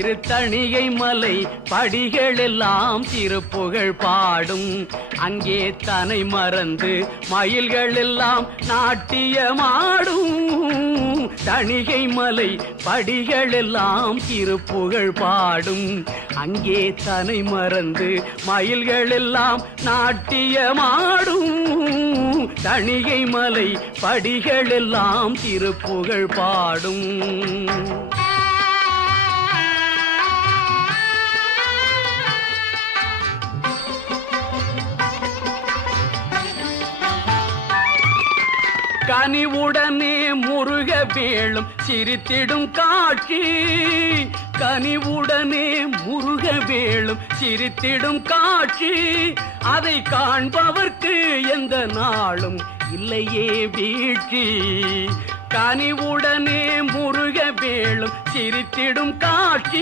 திருத்தணிகை மலை படிகள் எல்லாம் திருப்புகழ் பாடும். அங்கே தனை மறந்து மயில்கள் எல்லாம் நாட்டியமாடும். தணிகை மலை படிகள் எல்லாம் திருப்புகழ் பாடும். அங்கே தனை மறந்து மயில்கள் எல்லாம் நாட்டியமாடும். தணிகை மலை படிகள் எல்லாம் திருப்புகழ் பாடும். கனிவுடனே முருக வேளும் சிரித்திடும் காட்சி. கனிவுடனே முருக வேளும் சிரித்திடும் காட்சி. அதை காண்பவர்க்கு எந்த நாளும் இல்லையே வீழ்ச்சி. கனிவுடனே முருக வேளும் சிரித்திடும் காட்சி.